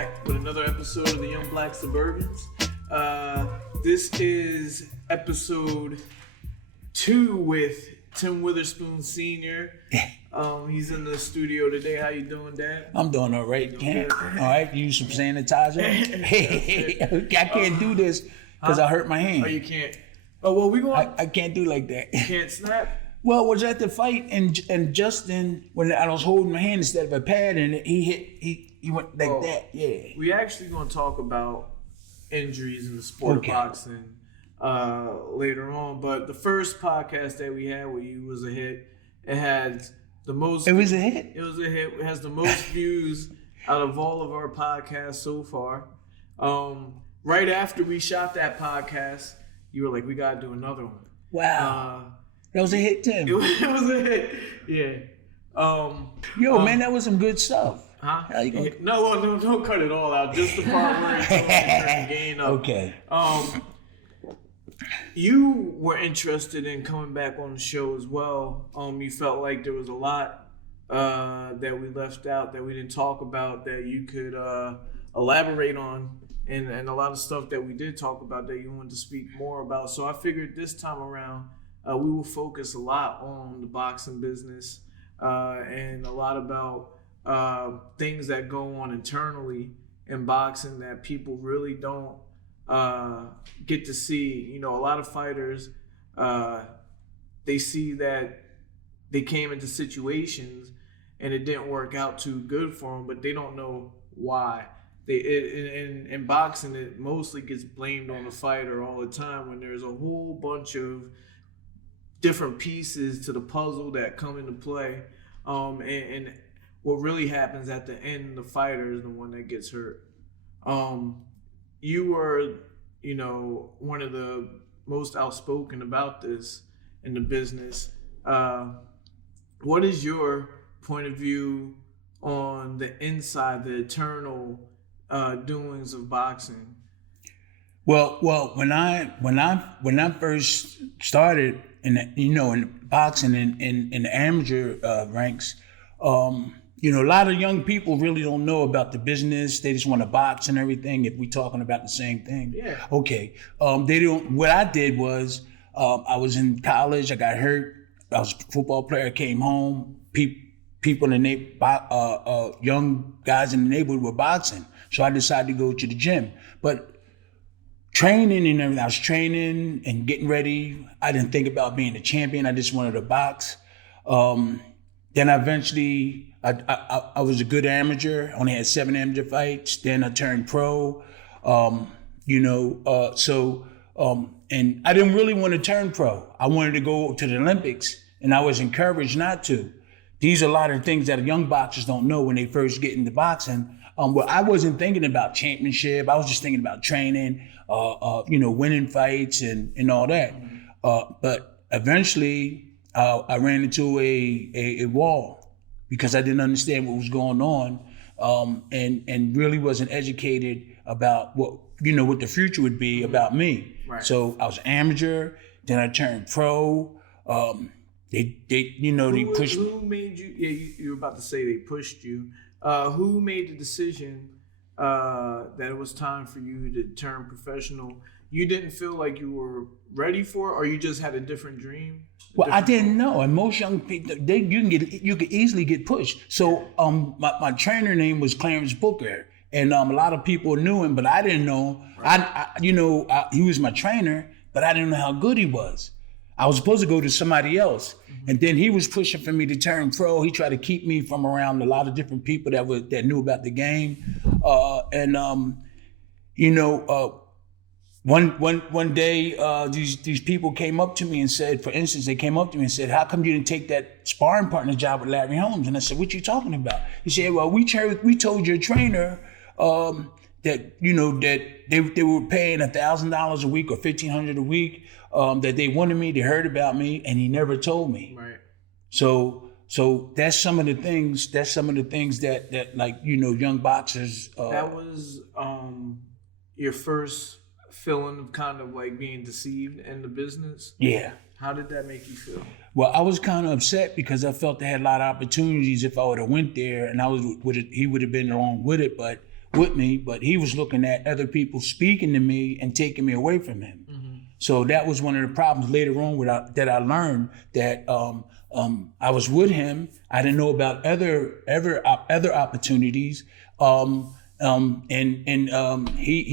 back with another episode of the Young Black Suburbans. This is episode 2 with Tim Witherspoon Sr. He's in the studio today. How you doing, Dad? I'm doing all right, Kent. All right, use some sanitizer. I can't do this because I hurt my hand. Oh, you can't? Oh, well, we going. I can't do like that. You can't snap? Well, was at the fight and Justin, when I was holding my hand instead of a pad, and he went like that. Yeah. We actually going to talk about injuries in the sport of boxing later on, but the first podcast that we had with you was a hit. It had the most. It was a hit. It was a hit. It has the most views out of all of our podcasts so far. Right after we shot that podcast, you were like, "We got to do another one." Wow. That was a hit, Tim. It was a hit. Yeah. Man, that was some good stuff. Huh? How you gonna... No, don't cut it all out. Just the part where it's going to turn the game up. Okay. You were interested in coming back on the show as well. You felt like there was a lot that we left out, that we didn't talk about, that you could elaborate on, and a lot of stuff that we did talk about that you wanted to speak more about. So I figured this time around, we will focus a lot on the boxing business and a lot about things that go on internally in boxing that people really don't get to see. You know, a lot of fighters, they see that they came into situations and it didn't work out too good for them, but they don't know why. In boxing, it mostly gets blamed on the fighter all the time when there's a whole bunch of different pieces to the puzzle that come into play. And what really happens at the end, the fighter is the one that gets hurt. You were, one of the most outspoken about this in the business. What is your point of view on the inside, the internal doings of boxing? Well, when I first started in boxing in the amateur ranks, a lot of young people really don't know about the business. They just want to box and everything. If we're talking about the same thing, yeah. Okay. They don't. What I did was, I was in college. I got hurt. I was a football player. Came home. People in the young guys in the neighborhood were boxing. So I decided to go to the gym. But training and everything, I was training and getting ready. I didn't think about being a champion. I just wanted to box. Then eventually, I was a good amateur. Only had 7 amateur fights. Then I turned pro. And I didn't really want to turn pro. I wanted to go to the Olympics, and I was encouraged not to. These are a lot of things that young boxers don't know when they first get into boxing. Well, I wasn't thinking about championship. I was just thinking about training, winning fights and all that. But eventually, I ran into a wall because I didn't understand what was going on, and really wasn't educated about what the future would be about me. Right. So I was amateur, then I turned pro. They pushed me. Who made you? Yeah, you were about to say they pushed you. Who made the decision that it was time for you to turn professional? You didn't feel like you were ready for it, or you just had a different dream? I didn't know. And most young people, you could easily get pushed. So my trainer name was Clarence Booker, and a lot of people knew him, but I didn't know. Right. He was my trainer, but I didn't know how good he was. I was supposed to go to somebody else. Mm-hmm. And then he was pushing for me to turn pro. He tried to keep me from around a lot of different people that knew about the game. One day, these people came up to me and said, for instance, how come you didn't take that sparring partner job with Larry Holmes? And I said, what you talking about? He said, well, we told your trainer that they were paying $1,000 a week or $1,500 a week, that they wanted me, they heard about me, and he never told me. Right. So that's some of the things that young boxers. That was your first feeling of kind of like being deceived in the business? Yeah. How did that make you feel? Well, I was kind of upset because I felt they had a lot of opportunities if I would have went there, and he would have been along with it. But with me, but he was looking at other people speaking to me and taking me away from him. So that was one of the problems later on that I learned that I was with him. I didn't know about other opportunities. He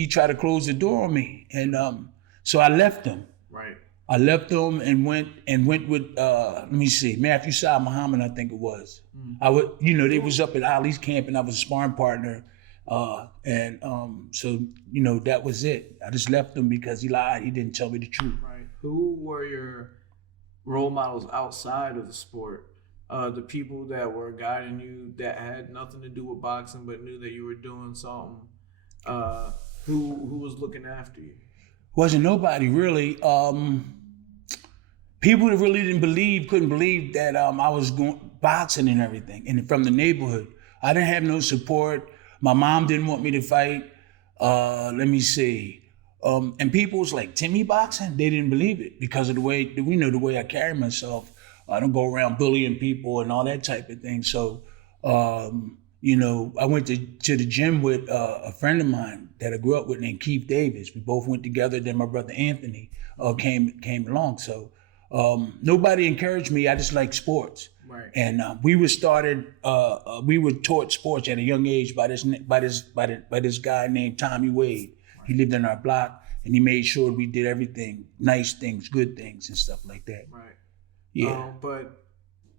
tried to close the door on me, and so I left him. Right. I left him and went with let me see, Matthew Saad Muhammad, I think it was. I would, they was up at Ali's camp, and I was a sparring partner. So that was it. I just left him because he lied. He didn't tell me the truth. Right. Who were your role models outside of the sport? The people that were guiding you that had nothing to do with boxing but knew that you were doing something. Who was looking after you? Wasn't nobody really. People that really couldn't believe that I was going boxing and everything, and from the neighborhood. I didn't have no support. My mom didn't want me to fight. Let me see. And people was like, Timmy boxing? They didn't believe it because of the way I carry myself. I don't go around bullying people and all that type of thing. So, I went to the gym with a friend of mine that I grew up with named Keith Davis. We both went together. Then my brother Anthony came along. So nobody encouraged me. I just like sports. Right. And we were taught sports at a young age by this guy named Tommy Wade. Right. He lived in our block, and he made sure we did everything, nice things, good things, and stuff like that. Right. Yeah. But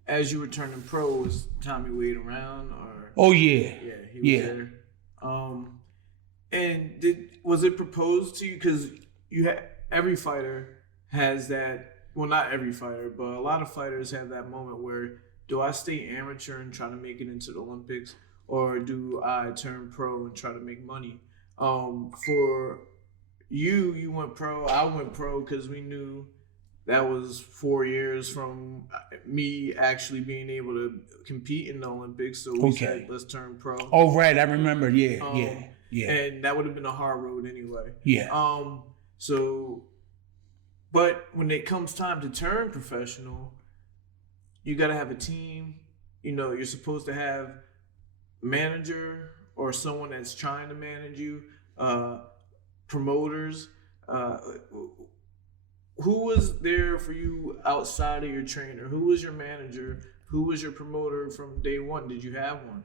as you were turning pro, was Tommy Wade around, or? Oh yeah. Yeah, he was there. And was it proposed to you? Because every fighter has that. Well, not every fighter, but a lot of fighters have that moment where, do I stay amateur and try to make it into the Olympics, or do I turn pro and try to make money? For you went pro. I went pro because we knew that was 4 years from me actually being able to compete in the Olympics. So we said, let's turn pro. Oh, right. I remember. Yeah. And that would have been a hard road anyway. Yeah. But when it comes time to turn professional, you got to have a team. You're supposed to have a manager or someone that's trying to manage you, promoters. Who was there for you outside of your trainer? Who was your manager? Who was your promoter from day one? Did you have one?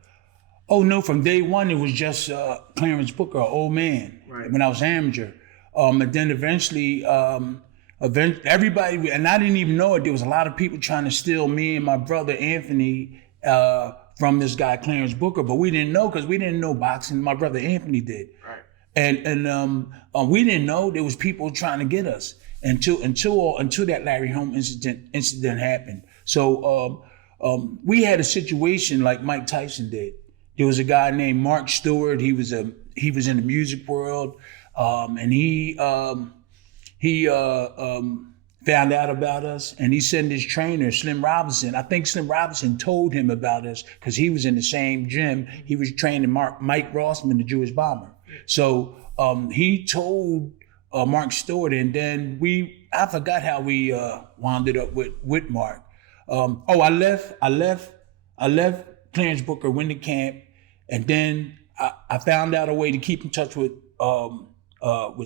Oh, no, from day one, it was just Clarence Booker, an old man, right, when I was amateur. And then eventually, everybody, and I didn't even know it, there was a lot of people trying to steal me and my brother Anthony from this guy, Clarence Booker, but we didn't know because we didn't know boxing. My brother Anthony did. Right. And we didn't know there was people trying to get us until that Larry Holmes incident happened. So we had a situation like Mike Tyson did. There was a guy named Mark Stewart. He was in the music world, and he found out about us, and he sent his trainer, Slim Robinson. I think Slim Robinson told him about us because he was in the same gym. He was training Mike Rossman, the Jewish bomber. So he told Mark Stewart, and then I forgot how we wound it up with Mark. I left Clarence Booker, went to camp, and then I found out a way to keep in touch with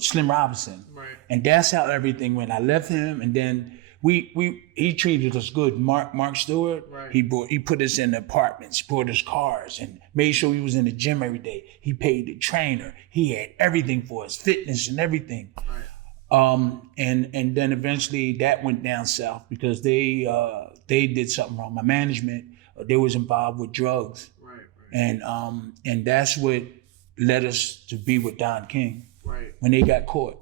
Slim Robinson. Right. And that's how everything went. I left him, and then he treated us good. Mark Stewart, right, he put us in apartments, brought us cars, and made sure we was in the gym every day. He paid the trainer. He had everything for us, fitness and everything. Right. And then eventually that went down south because they did something wrong. My management, they was involved with drugs. Right. And that's what led us to be with Don King. Right. When they got caught.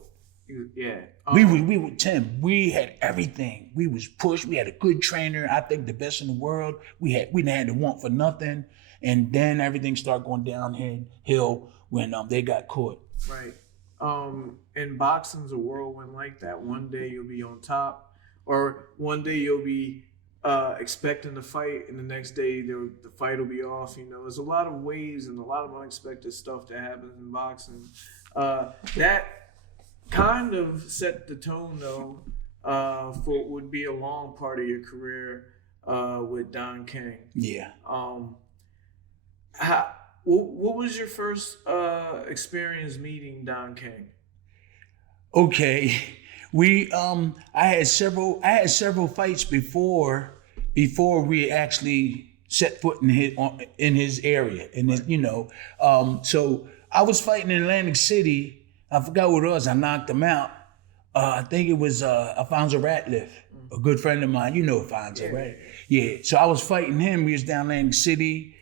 Yeah. We were Tim. We had everything. We was pushed. We had a good trainer. I think the best in the world. We didn't have to want for nothing. And then everything started going downhill when they got caught. Right. And boxing's a whirlwind like that. One day you'll be on top, or one day you'll be expecting to fight, and the next day the fight will be off. There's a lot of waves and a lot of unexpected stuff that happens in boxing. That kind of set the tone, though, for what would be a long part of your career with Don King. Yeah. What was your first experience meeting Don King? Okay, I had several fights before we actually set foot in his area, and so I was fighting in Atlantic City. I forgot what it was. I knocked him out. I think it was Alfonso Ratliff, a good friend of mine. You know Alfonso, right? Yeah. So I was fighting him. We was down Atlantic City.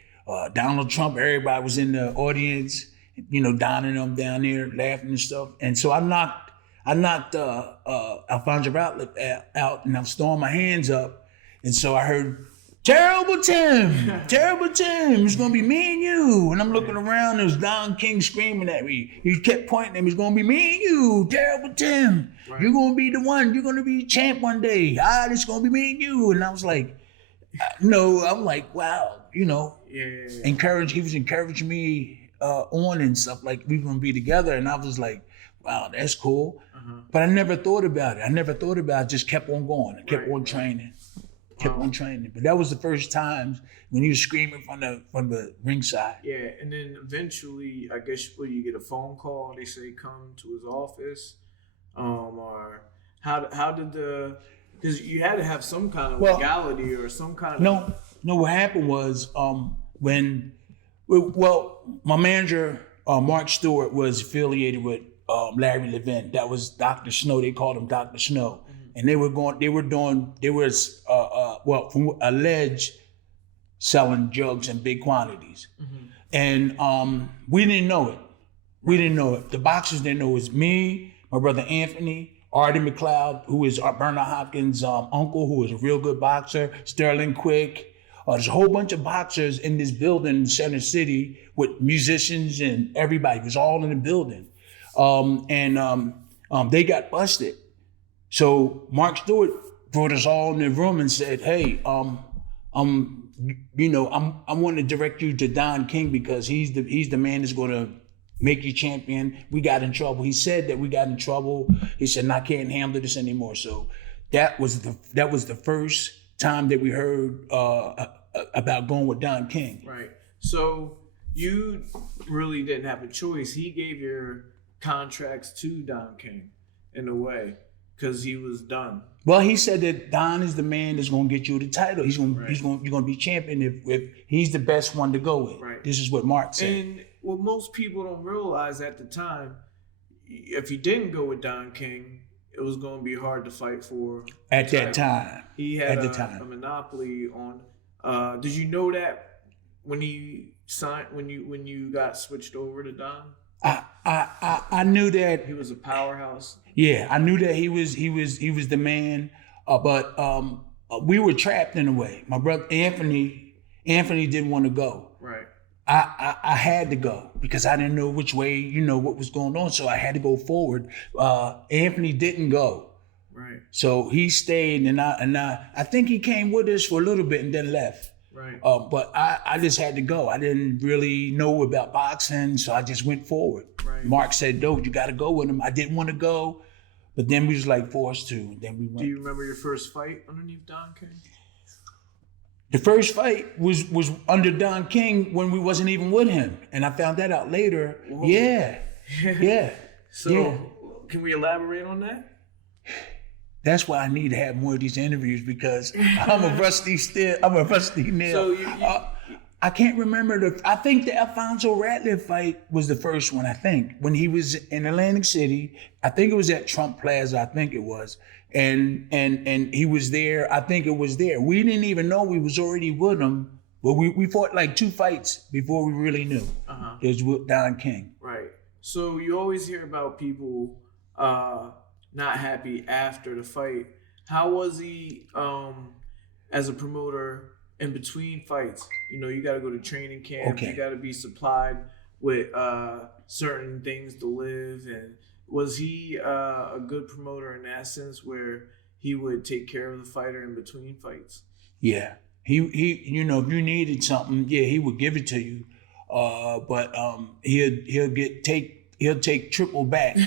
Donald Trump, everybody was in the audience. Don and them down there laughing and stuff. And so I knocked Alfonso Ratliff out, and I was throwing my hands up. And so I heard, "Terrible Tim, Terrible Tim, it's gonna be me and you." And I'm looking around, there was Don King screaming at me. He kept pointing at me, "It's gonna be me and you, Terrible Tim. Right. You're gonna be the one, you're gonna be the champ one day. It's gonna be me and you." And I was like, no, I'm like, wow, he was encouraging me on and stuff, like we were gonna be together. And I was like, wow, that's cool. But I never thought about it. I just kept on going. I kept on training. But that was the first time when he was screaming from the ringside. Yeah, and then eventually, I guess you get a phone call and they say come to his office, or how did because you had to have some kind of legality or some kind of no. What happened was my manager Mark Stewart was affiliated with Larry Levin. That was Dr. Snow. They called him Dr. Snow. And they were from alleged selling drugs in big quantities. And we didn't know it. The boxers didn't know it was me, my brother Anthony, Artie McLeod, who is Bernard Hopkins' uncle, who is a real good boxer, Sterling Quick. There's a whole bunch of boxers in this building in Center City with musicians and everybody. It was all in the building. They got busted. So Mark Stewart brought us all in the room and said, "Hey, I want to direct you to Don King because he's the man that's going to make you champion. We got in trouble." He said that we got in trouble. He said, "I can't handle this anymore." So that was the first time that we heard about going with Don King. Right. So you really didn't have a choice. He gave your contracts to Don King in a way. Because he was done. Well, he said that Don is the man that's going to get you the title. You're going to be champion if he's the best one to go with. Right. This is what Mark said. And what most people don't realize at the time, if you didn't go with Don King, it was going to be hard to fight for. At that time. He had a monopoly on. Did you know that when he signed, when you got switched over to Don? I knew that he was a powerhouse. Yeah, I knew that he was the man, but we were trapped in a way. My brother Anthony didn't want to go. Right. I had to go because I didn't know which way, what was going on, so I had to go forward. Anthony didn't go. Right. So he stayed, and I think he came with us for a little bit and then left. Right. But I just had to go. I didn't really know about boxing, so I just went forward. Right. Mark said, "No, you got to go with him." I didn't want to go, but then we was like forced to. Then we went. Do you remember your first fight underneath Don King? The first fight was under Don King when we wasn't even with him, and I found that out later. Whoa. Yeah. So, can we elaborate on that? That's why I need to have more of these interviews because I'm a rusty nail. So I can't remember I think the Alfonso Ratliff fight was the first one, I think. When he was in Atlantic City, I think it was at Trump Plaza, I think it was. And he was there, I think it was there. We didn't even know we was already with him, but we fought like 2 fights before we really knew. It was with Don King. Right. So you always hear about people not happy after the fight. How was he as a promoter in between fights? You got to go to training camp. Okay. You got to be supplied with certain things to live. And was he a good promoter in that sense where he would take care of the fighter in between fights? Yeah. He if you needed something, he would give it to you. But he'll take triple back.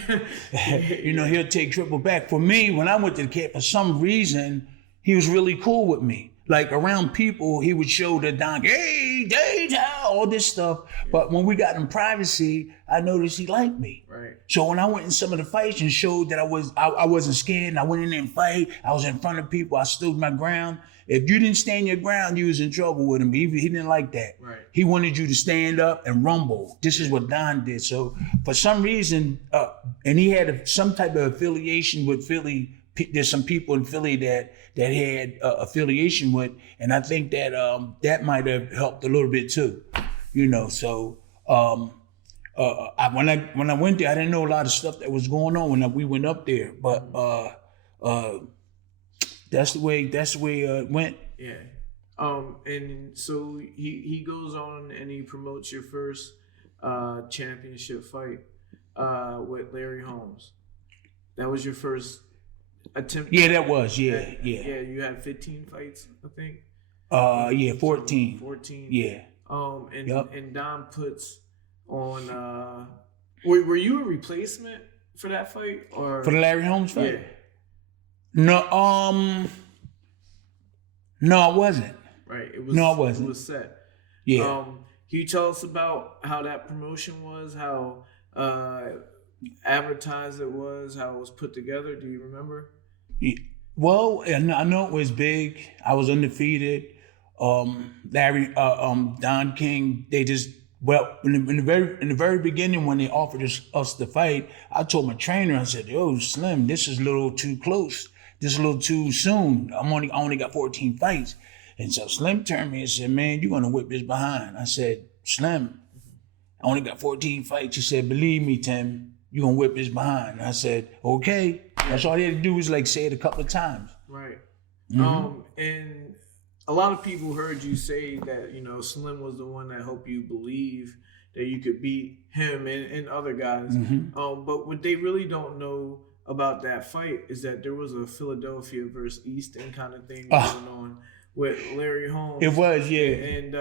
He'll take triple back. For me, when I went to the camp, for some reason, he was really cool with me. Like around people, he would show the Don, hey, all this stuff. But when we got in privacy, I noticed he liked me. Right. So when I went in some of the fights and showed that I wasn't scared, and I went in there and fight, I was in front of people, I stood my ground. If you didn't stand your ground, you was in trouble with him. He didn't like that. Right. He wanted you to stand up and rumble. This is what Don did. So for some reason, and he had some type of affiliation with Philly. There's some people in Philly that had affiliation with, and I think that that might have helped a little bit too, you know. So when I went there, I didn't know a lot of stuff that was going on when we went up there, but that's the way it went. Yeah. And so he goes on and he promotes your first championship fight with Larry Holmes. That was your first attempt. Yeah, that was. Yeah. You had 15 fights, I think. 14. 14. Yeah. And Don puts on. Were you a replacement for that fight or for the Larry Holmes fight? Yeah. No, no, I wasn't. Right. It was. No, I wasn't. It was set. Yeah. Can you tell us about how that promotion was? How advertised it was? How it was put together? Do you remember? Yeah. Well, I know it was big. I was undefeated. Larry, Don King, they just in the very beginning when they offered us the fight, I told my trainer, I said, "Yo, Slim, this is a little too close. This is a little too soon. I only got 14 fights." And so Slim turned to me and said, "Man, you're gonna whip his behind." I said, "Slim, I only got 14 fights." He said, "Believe me, Tim, you're gonna whip his behind." I said, "Okay." That's all he had to do was like say it a couple of times. Right. Mm-hmm. And a lot of people heard you say that, Slim was the one that helped you believe that you could beat him and other guys. Mm-hmm. But what they really don't know about that fight is that there was a Philadelphia versus Easton kind of thing going on with Larry Holmes. It was, yeah. And,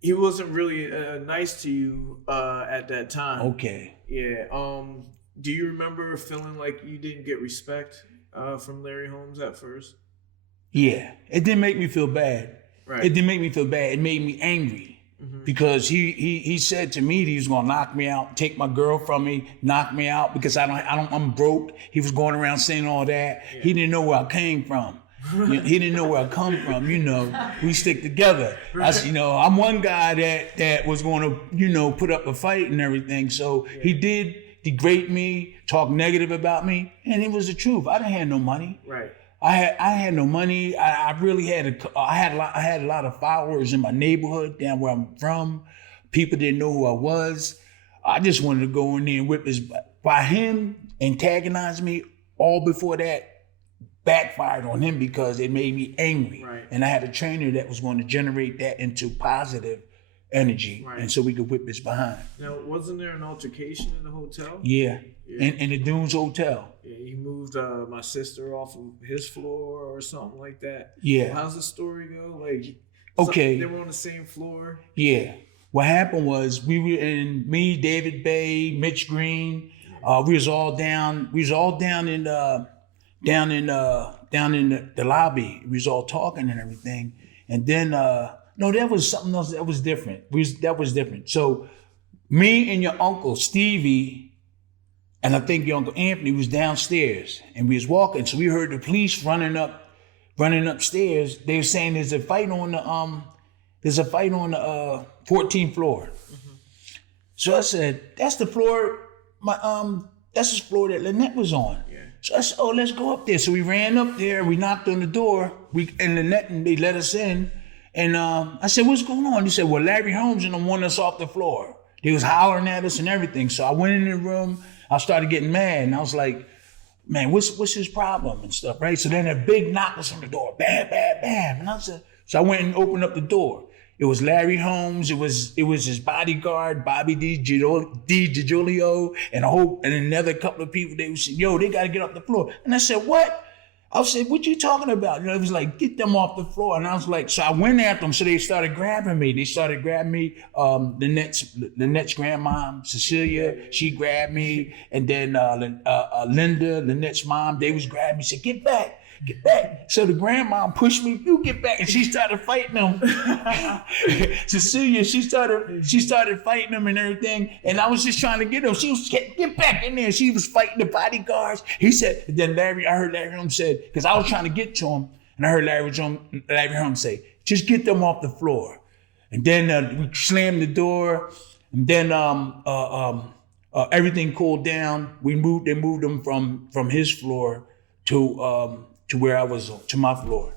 he wasn't really nice to you at that time. Okay. Yeah. Do you remember feeling like you didn't get respect from Larry Holmes at first? Yeah. It didn't make me feel bad. Right. It didn't make me feel bad. It made me angry. Mm-hmm. Because he said to me that he was gonna knock me out, take my girl from me, knock me out because I'm broke. He was going around saying all that. Yeah. He didn't know where I came from. He didn't know where I come from, we stick together. I'm one guy that was going to, put up a fight and everything. So he did degrade me, talk negative about me, and it was the truth. I didn't have no money. Right. I had no money. I really had I had a lot of followers in my neighborhood down where I'm from. People didn't know who I was. I just wanted to go in there and whip his. By him antagonize me, all before that backfired on him because it made me angry. Right. And I had a trainer that was going to generate that into positive energy, right. And so we could whip his behind. Now, wasn't there an altercation in the hotel? Yeah. In the Dunes Hotel. Yeah, he moved my sister off of his floor or something like that. Yeah. Well, how's the story go? Like, okay, they were on the same floor. Yeah. What happened was we were in David Bay, Mitch Green. We was all down in the lobby. We was all talking and everything, and then. No, that was something else that was different. That was different. So me and your uncle Stevie, and I think your uncle Anthony was downstairs, and we was walking. So we heard the police running upstairs. They were saying there's a fight on the 14th floor. Mm-hmm. So I said, that's the floor. That's the floor that Lynette was on. Yeah. So I said, oh, let's go up there. So we ran up there. We knocked on the door. And Lynette, and they let us in. And I said, what's going on? He said, well, Larry Holmes and them want us off the floor. They was hollering at us and everything. So I went in the room. I started getting mad. And I was like, man, what's his problem and stuff, right? So then a big knock was on the door. Bam, bam, bam. And I said, so I went and opened up the door. It was Larry Holmes. It was his bodyguard, Bobby DiGiulio, and another couple of people. They said, yo, they got to get off the floor. And I said, what? I said, what you talking about? It was like, get them off the floor. And I was like, so I went after them. So they started grabbing me. Lynette's grandmom, Cecilia, she grabbed me. And then Linda, Lynette's mom, they was grabbing me. Said, get back. get back. So the grandma pushed me, you get back, and she started fighting him. Cecilia, she started fighting him and everything, and I was just trying to get him. She was get back in there. She was fighting the bodyguards. He said, then I heard Larry Holmes said, because I was trying to get to him, and I heard Larry Holmes say, just get them off the floor. And then we slammed the door, and then everything cooled down. They moved him from his floor to where I was, to my floor.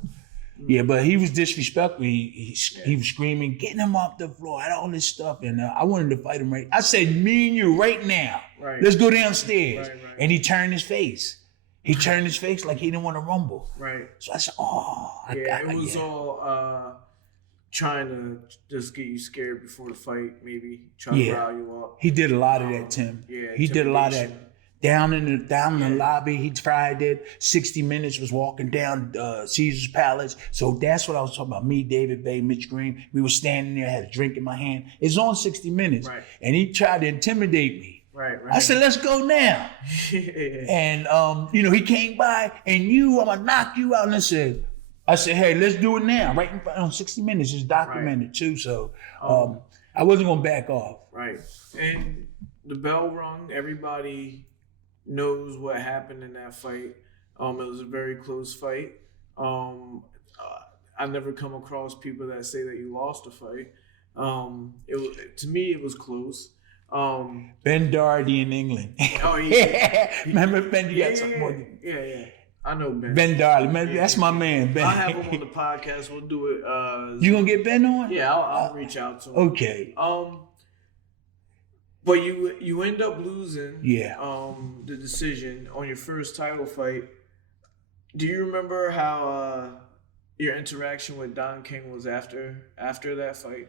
Yeah, but he was disrespectful. He was screaming, getting him off the floor, and all this stuff. And I wanted to fight him right. I said, me and you right now. Right. Let's go downstairs. Right. And he turned his face. He turned his face like he didn't want to rumble. Right. So I said, it was all trying to just get you scared before the fight, maybe trying to rile you up. He did a lot of that, Tim. Yeah, he did a lot of that. Down in the lobby, he tried it. 60 Minutes was walking down Caesar's Palace. So that's what I was talking about. Me, David Bay, Mitch Green. We were standing there, had a drink in my hand. It's on 60 Minutes. Right. And he tried to intimidate me. Right. I said, let's go now. And, he came by, and I'm going to knock you out. And I said, hey, let's do it now. Right in front on 60 Minutes. It's documented, too. So I wasn't going to back off. Right. And the bell rung. Everybody knows what happened in that fight. It was a very close fight. I never come across people that say that you lost a fight. To me, it was close. Ben Doherty in England. Oh, yeah. Remember Ben? You got something more. Yeah. I know Ben. Ben Doherty. That's my man, Ben. I'll have him on the podcast. We'll do it. You gonna get Ben on? Yeah, I'll reach out to him. Okay. But you end up losing. Yeah. The decision on your first title fight. Do you remember how your interaction with Don King was after that fight?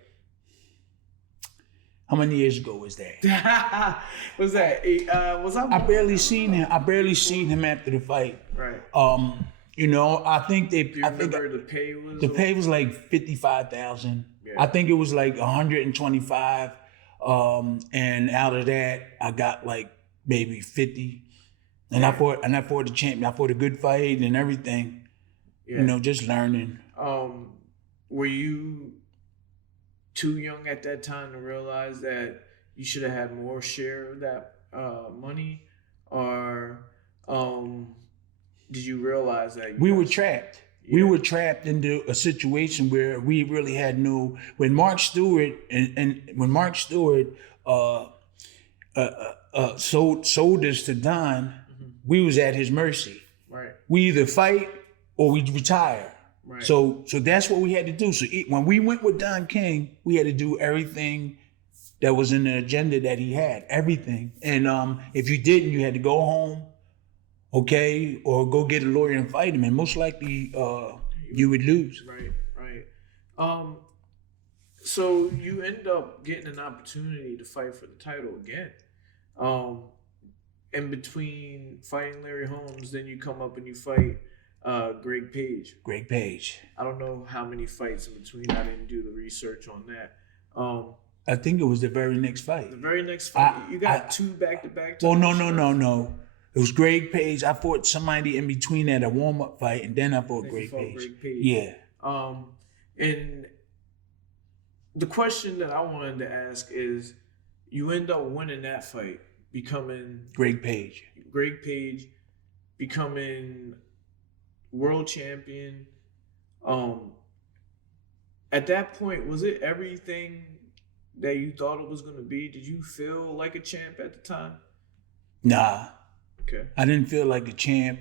How many years ago was that? Was that? I barely seen him. I barely seen him after the fight. Right. I think they. Do you remember the pay was? The pay was like 55,000. Yeah. I think it was like 125. And out of that, I got like maybe 50. And I fought the champion. I fought a good fight and everything. Yeah. Just learning. Were you too young at that time to realize that you should have had more share of that money, or did you realize that we were trapped? Yeah. We were trapped into a situation where we really had no. When Mark Stewart sold us to Don, we was at his mercy. Right. We either fight or we retire. Right. So that's what we had to do. So when we went with Don King, we had to do everything that was in the agenda that he had, everything. And if you didn't, you had to go home, okay, or go get a lawyer and fight him. And most likely you would lose. Right. So you end up getting an opportunity to fight for the title again. In between fighting Larry Holmes, then you come up and you fight Greg Page. I don't know how many fights in between. I didn't do the research on that. I think it was the very next fight. The very next fight. You got two back-to-back. Well, no. It was Greg Page. I fought somebody in between that, a warm-up fight, and then I fought Greg Page. Yeah. And the question that I wanted to ask is, you end up winning that fight, becoming Greg Page, becoming world champion. At that point, was it everything that you thought it was going to be? Did you feel like a champ at the time? Nah. Okay. I didn't feel like a champ.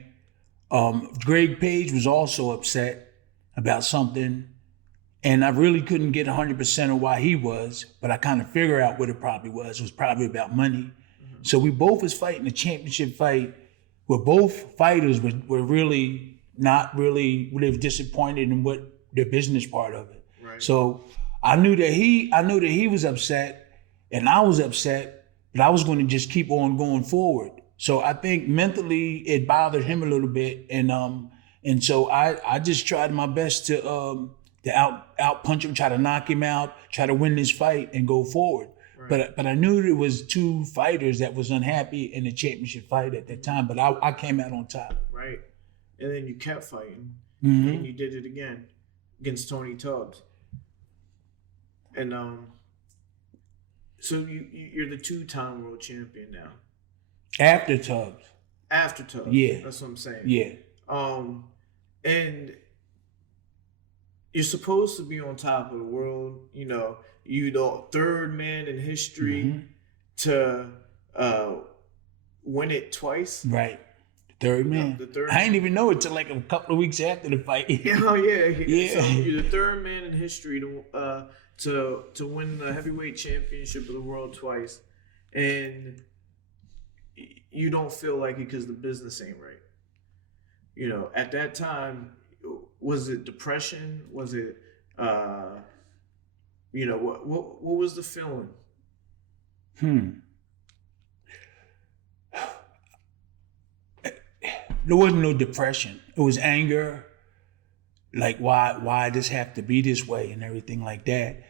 Greg Page was also upset about something, and I really couldn't get 100% of why he was, but I kind of figured out what it probably was. It was probably about money. Mm-hmm. So we both was fighting a championship fight where both fighters were really not really disappointed in what the business part of it. Right. So I knew that he was upset and I was upset, but I was going to just keep on going forward. So I think mentally it bothered him a little bit, and so I just tried my best to out punch him, try to knock him out, try to win this fight and go forward. Right. But I knew there was two fighters that was unhappy in the championship fight at that time, but I came out on top. Right. and then you kept fighting, Mm-hmm. and you did it again against Tony Tubbs. And so you're the 2-time world champion now. After Tubbs. After Tubbs. Yeah. That's what I'm saying. Yeah. And you're supposed to be on top of the world. You know, you're the third man in history to win it twice. Right. Third man. The third. I didn't even know it till like a couple of weeks after the fight. Oh yeah. Yeah. So you're the third man in history to win the heavyweight championship of the world twice, and you don't feel like it because the business ain't right. You know, at that time, was it depression? Was it, you know, what was the feeling? There wasn't no depression. It was anger. Like, why this have to be this way and everything like that.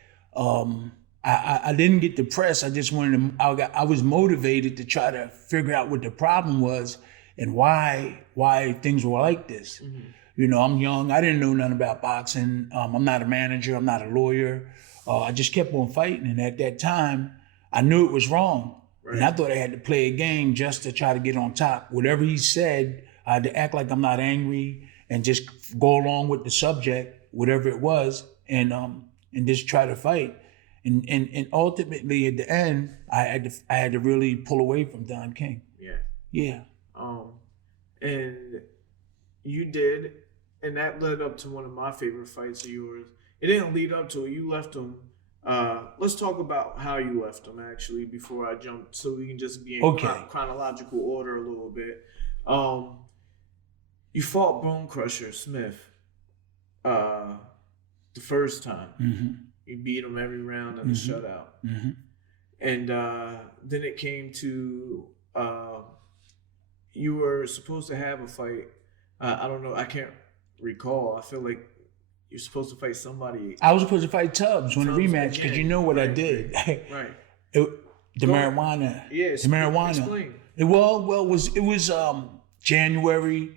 I didn't get depressed. I just wanted to, I was motivated to try to figure out what the problem was and why things were like this. Mm-hmm. You know, I'm young. I didn't know nothing about boxing. I'm not a manager. I'm not a lawyer. I just kept on fighting. And at that time, I knew it was wrong. Right. And I thought I had to play a game just to try to get on top. Whatever he said, I had to act like I'm not angry and just go along with the subject, whatever it was, and just try to fight. And ultimately, at the end, I had to really pull away from Don King. Yeah. And you did, and that led up to one of my favorite fights of yours. It didn't lead up to it. You left him. Let's talk about how you left him, actually, before I jump, so we can just be in chronological order a little bit. You fought Bone Crusher Smith the first time. Mm-hmm. You beat him every round in the shutout. Mm-hmm. And then it came to you were supposed to have a fight. I don't know. I can't recall. I feel like you're supposed to fight somebody. I was supposed to fight Tubbs when the rematch, because you know what I did. Right. The marijuana. Yes. The marijuana. Explain. It was January.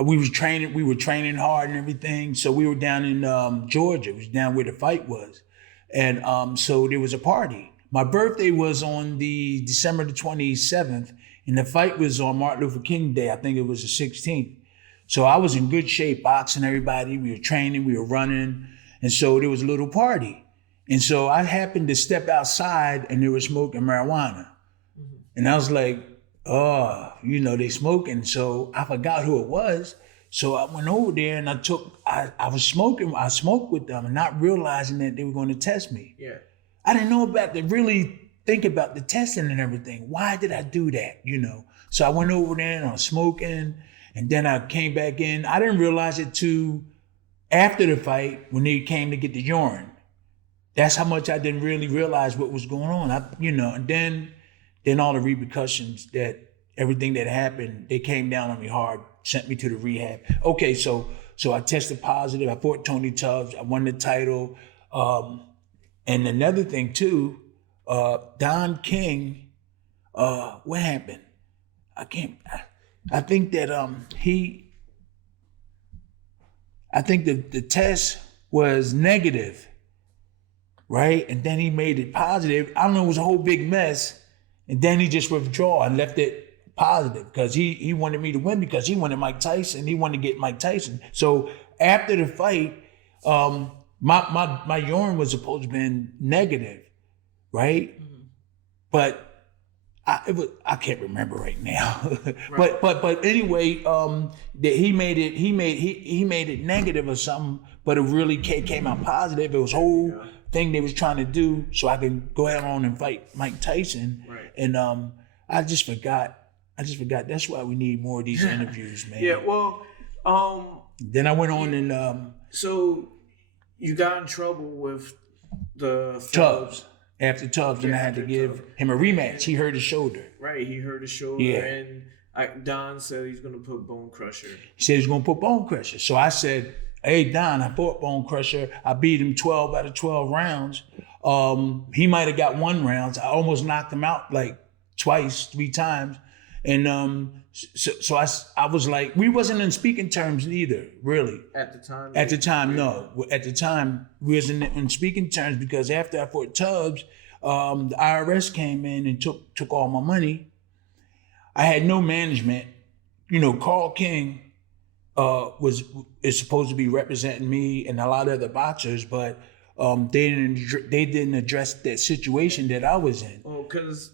We were training hard and everything. So we were down in Georgia. It was down where the fight was. And so there was a party. My birthday was on the December the 27th, and the fight was on Martin Luther King Day. I think it was the 16th. So I was in good shape, boxing everybody. We were training, we were running. And so there was a little party. And so I happened to step outside and they were smoking marijuana. Mm-hmm. And I was like, oh, you know, they smoking. So I forgot who it was. So I went over there and I smoked with them and not realizing that they were going to test me. Yeah. I didn't know about to really think about the testing and everything. Why did I do that? You know? So I went over there and I was smoking, and then I came back in. I didn't realize it till after the fight when they came to get the urine. That's how much I didn't really realize what was going on. And then all the repercussions, that everything that happened, they came down on me hard, sent me to the rehab. Okay, so I tested positive. I fought Tony Tubbs. I won the title. And another thing too, Don King, what happened? I think that the test was negative, right? And then he made it positive. I don't know, it was a whole big mess. And then he just withdrew and left it positive because he wanted me to win, because he wanted Mike Tyson. He wanted to get Mike Tyson. So after the fight, my urine was supposed to be negative, right? Mm-hmm. But I can't remember right now. Right. But anyway, he made it negative or something, but it really came out positive. It was a whole thing they was trying to do so I could go ahead on and fight Mike Tyson. Right. And I just forgot. That's why we need more of these interviews, man. Yeah, well, then I went on and so you got in trouble with the Tubbs. After Tubbs, and I had to give him a rematch. He hurt his shoulder. Right, he hurt his shoulder, and Don said he's going to put Bone Crusher. He said he's going to put Bone Crusher. So I said, hey, Don, I fought Bone Crusher. I beat him 12 out of 12 rounds. He might have got 1 round. I almost knocked him out like twice, 3 times. And so I was like, we wasn't in speaking terms neither, really. At the time? At the time, no. At the time, we wasn't in speaking terms because after I fought Tubbs, the IRS came in and took all my money. I had no management. You know, Carl King is supposed to be representing me and a lot of other boxers, but they didn't address that situation that I was in. Well, because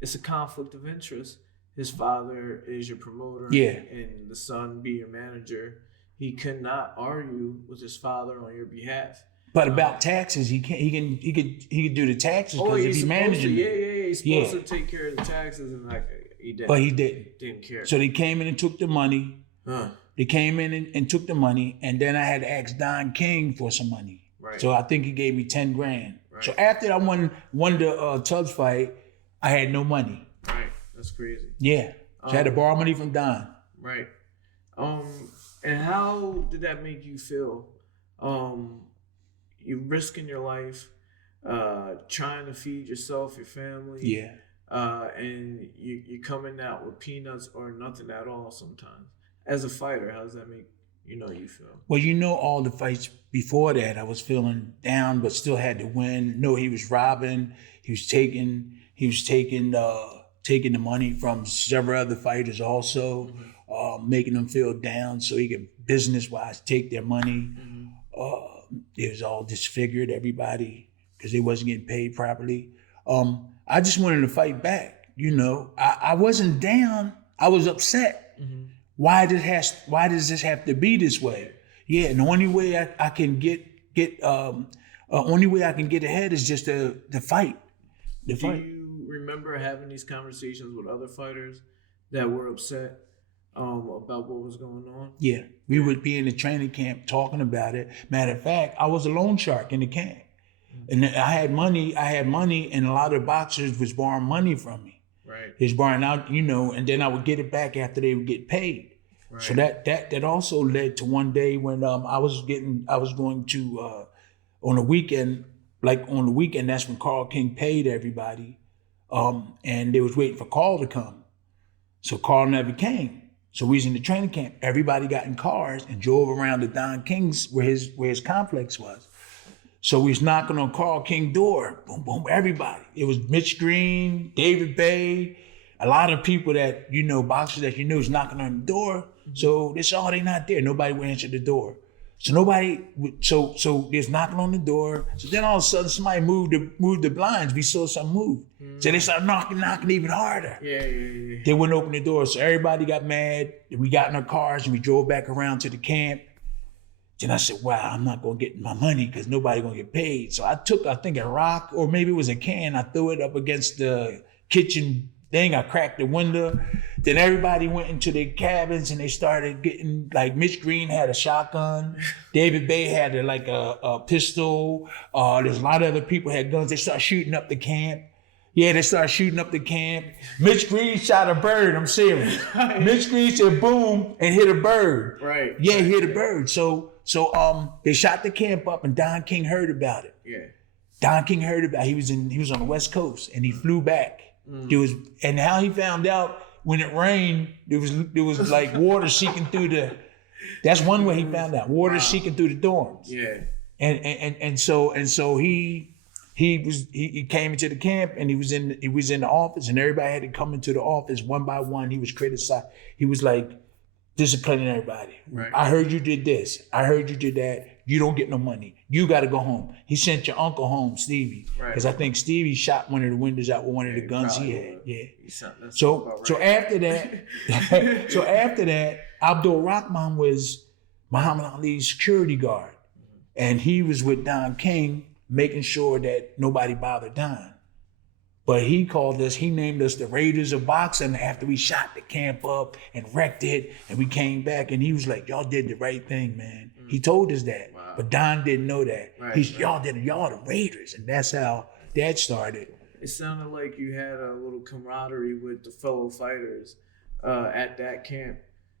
it's a conflict of interest. His father is your promoter, yeah, and the son be your manager. He could not argue with his father on your behalf. But about taxes, he could do the taxes because if he managing he's supposed to take care of the taxes, and he didn't. But he didn't care. So they came in and took the money. Huh. They came in and took the money, and then I had to ask Don King for some money. Right. So I think he gave me $10,000. Right. So after I won the Tubbs fight, I had no money. Right. That's crazy. Yeah. So I had to borrow money from Don. Right. And how did that make you feel? You're risking your life, trying to feed yourself, your family. Yeah. And you're coming out with peanuts or nothing at all sometimes. As a fighter, how does that make you feel? Well, all the fights before that, I was feeling down, but still had to win. No, he was robbing. He was taking the money from several other fighters also, making them feel down so he could business-wise take their money. It was all disfigured, everybody, because they wasn't getting paid properly. I just wanted to fight back. I wasn't down. I was upset. Why does this have to be this way? Yeah, and the only way I can get ahead is just to fight. Do you remember having these conversations with other fighters that were upset about what was going on? Yeah, we would be in the training camp talking about it. Matter of fact, I was a loan shark in the camp, and I had money, and a lot of boxers was borrowing money from me. Right. He was borrowing out, and then I would get it back after they would get paid. Right. So that also led to one day when I was going to on the weekend, that's when Carl King paid everybody, and they was waiting for Carl to come. So Carl never came. So we was in the training camp. Everybody got in cars and drove around to Don King's where his complex was. So we was knocking on Carl King's door. Boom, boom, everybody. It was Mitch Green, David Bay, a lot of people that, boxers that was knocking on the door. So they saw they not there. Nobody would answer the door. So so there's knocking on the door. So then all of a sudden somebody moved the blinds. We saw something move. So they started knocking even harder. Yeah. They wouldn't open the door. So everybody got mad. We got in our cars and we drove back around to the camp. Then I said, wow, I'm not going to get my money because nobody going to get paid. So I took, I think, a rock or maybe it was a can. I threw it up against the kitchen thing. I cracked the window. Then everybody went into their cabins and they started getting, like Mitch Green had a shotgun. David Bay had a pistol. There's a lot of other people had guns. They started shooting up the camp. Yeah, they started shooting up the camp. Mitch Green shot a bird. I'm serious. Mitch Green said boom and hit a bird. Right. Yeah, hit a bird. So they shot the camp up and Don King heard about it. Yeah. Don King heard about it. He was on the West Coast and he flew back. And how he found out when it rained, there was like water seeking through that's one way he found out. Water seeking through the dorms. Yeah. And so he came into the camp and he was in the office and everybody had to come into the office one by one. He was criticized. He was like disciplining everybody. Right. I heard you did this. I heard you did that. You don't get no money. You got to go home. He sent your uncle home, Stevie, because I think Stevie shot one of the windows out with one of the guns he had. Yeah. So after that, Abdul Rahman was Muhammad Ali's security guard, and he was with Don King, making sure that nobody bothered Don. But he named us the Raiders of Boxing after we shot the camp up and wrecked it. And we came back and he was like, y'all did the right thing, man. He told us that. Wow. But Don didn't know that. Right, y'all the Raiders. And that's how that started. It sounded like you had a little camaraderie with the fellow fighters at that camp.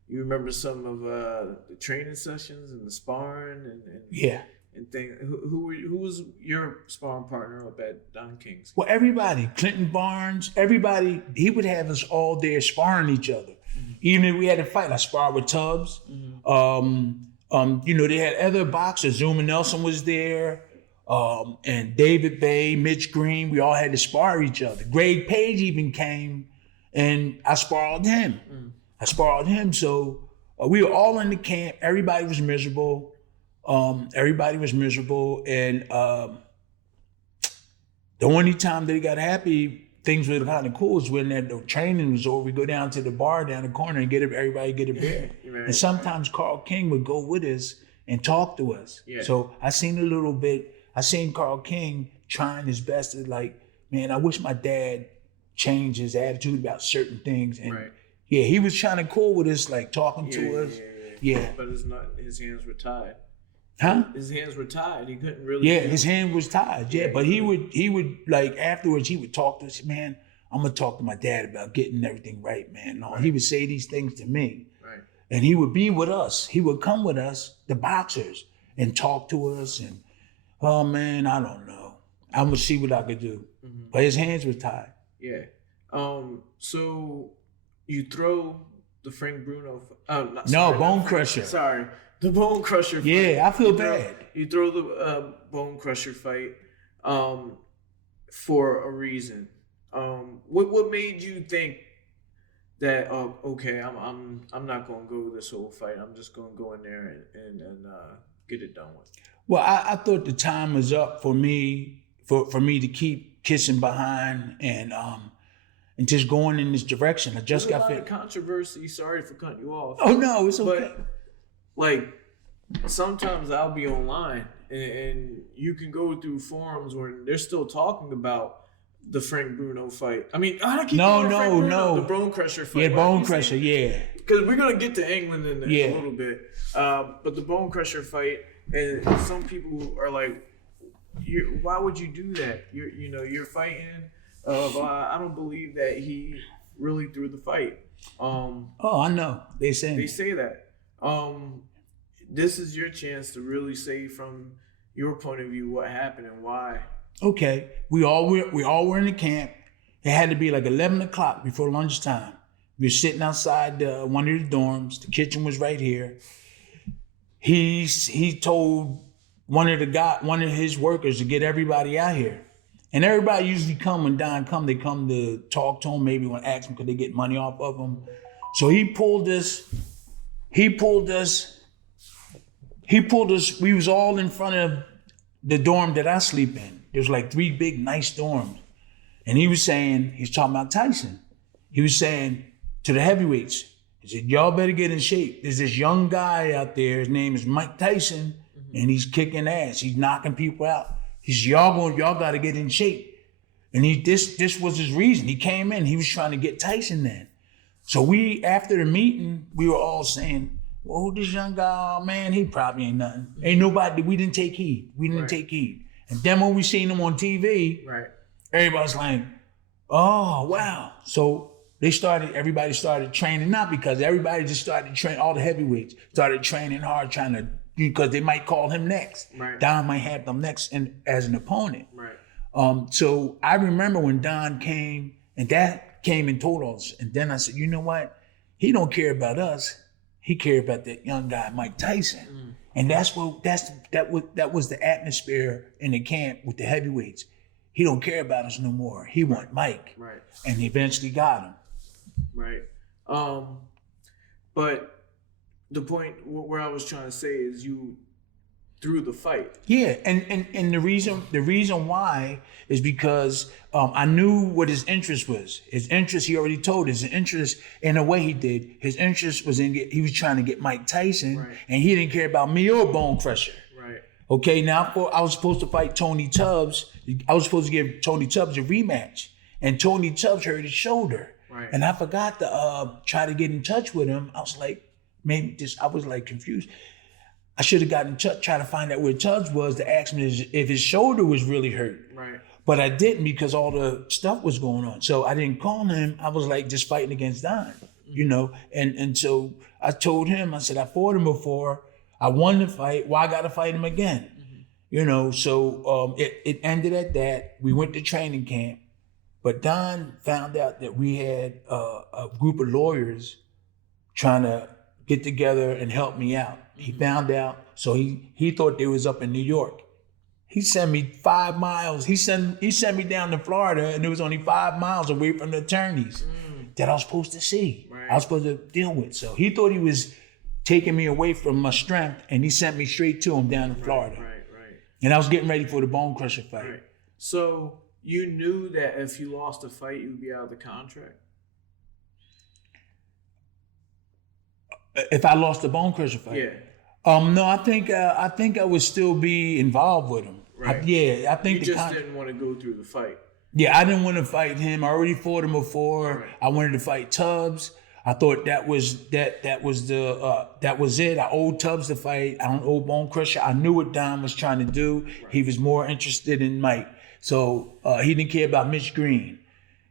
You remember some of the training sessions and the sparring and yeah. and things. Who was your sparring partner up at Don King's? Well, everybody, Clinton Barnes, everybody, he would have us all there sparring each other. Even if we had to fight, I sparred with Tubbs. They had other boxers. Zuma Nelson was there, and David Bay, Mitch Green. We all had to spar each other. Greg Page even came, and I sparred him. So we were all in the camp. Everybody was miserable. And the only time they got happy, things were kind of cool, is when the training was over. We go down to the bar down the corner and everybody get a beer. Right. And sometimes Carl King would go with us and talk to us. Yeah. So I seen a little bit. I seen Carl King trying his best to man, I wish my dad changed his attitude about certain things. And he was trying to cool with us, talking to us. Yeah. But his hands were tied. Huh? His hands were tied. He couldn't really. Yeah, his hand was tied. Yeah, but he would afterwards he would talk to us. Man, I'm gonna talk to my dad about getting everything right, man. No, he would say these things to me, right? And he would be with us. He would come with us, the boxers, and talk to us. And oh man, I don't know. I'm gonna see what I could do. But his hands were tied. Yeah. So you throw the Frank Bruno. Bone crusher. Sorry. The Bone Crusher fight. Yeah, I feel bad. You throw the Bone Crusher fight for a reason. What made you think that okay, I'm not gonna go this whole fight. I'm just gonna go in there and get it done with. Well, I thought the time was up for me for me to keep kissing behind and just going in this direction. I just got fit. Controversy. Sorry for cutting you off. Oh no, it's okay. But, sometimes I'll be online and you can go through forums where they're still talking about the Frank Bruno fight. I mean, the Bone Crusher fight. Yeah, Bone Crusher, yeah. Because we're going to get to England in a little bit. But the Bone Crusher fight, and some people are like, why would you do that? You're fighting. I don't believe that he really threw the fight. I know. They say that. This is your chance to really say from your point of view what happened and why. Okay, we all were in the camp. It had to be 11 o'clock before lunchtime. We were sitting outside one of the dorms. The kitchen was right here. He told one of his workers to get everybody out here. And everybody usually come when Don come. They come to talk to him, maybe want to ask him could they get money off of him. So he pulled us. We was all in front of the dorm that I sleep in. There's 3 big, nice dorms. And he's talking about Tyson. He was saying to the heavyweights, he said, y'all better get in shape. There's this young guy out there. His name is Mike Tyson, and he's kicking ass. He's knocking people out. He said, y'all got to get in shape. And this was his reason. He came in, he was trying to get Tyson then. So after the meeting, we were all saying, well, this young guy, man, he probably ain't nothing. Ain't nobody, we didn't take heed. And then when we seen him on TV, everybody's like, oh, wow. So everybody started training, not because everybody just started training, all the heavyweights started training hard, because they might call him next. Right. Don might have them next as an opponent. Right. So I remember when Don came, and that came and told us, and then I said, you know what? He don't care about us. He cared about that young guy, Mike Tyson. And that was the atmosphere in the camp with the heavyweights. He don't care about us no more. He want Mike. Right. And he eventually got him. Right. But the point where I was trying to say is you threw the fight. Yeah, and the reason why is because I knew what his interest was. His interest, he already told his interest in a way he did. His interest was he was trying to get Mike Tyson, and he didn't care about me or Bone Crusher. Right. Okay, now I was supposed to fight Tony Tubbs. I was supposed to give Tony Tubbs a rematch, and Tony Tubbs hurt his shoulder. Right. And I forgot to try to get in touch with him. I was like, I was confused. I should have gotten in touch, try to find out where Tubbs was to ask him if his shoulder was really hurt. Right. But I didn't because all the stuff was going on. So I didn't call him. I was just fighting against Don, And so I told him, I said, I fought him before. I won the fight. Why I got to fight him again? So it ended at that. We went to training camp, but Don found out that we had a group of lawyers trying to get together and help me out. He found out, so he thought they was up in New York. He sent me 5 miles. He sent me down to Florida, and it was only 5 miles away from the attorneys that I was supposed to see. Right. I was supposed to deal with. So he thought he was taking me away from my strength, and he sent me straight to him down in Florida. Right. And I was getting ready for the Bone Crusher fight. Right. So you knew that if you lost the fight, you would be out of the contract? If I lost the Bone Crusher fight? Yeah. No, I think I would still be involved with him. Right. I think you just didn't want to go through the fight. Yeah, I didn't want to fight him. I already fought him before. Right. I wanted to fight Tubbs. I thought that was it. I owed Tubbs the fight. I don't owe Bone Crusher. I knew what Don was trying to do. Right. He was more interested in Mike. So he didn't care about Mitch Green.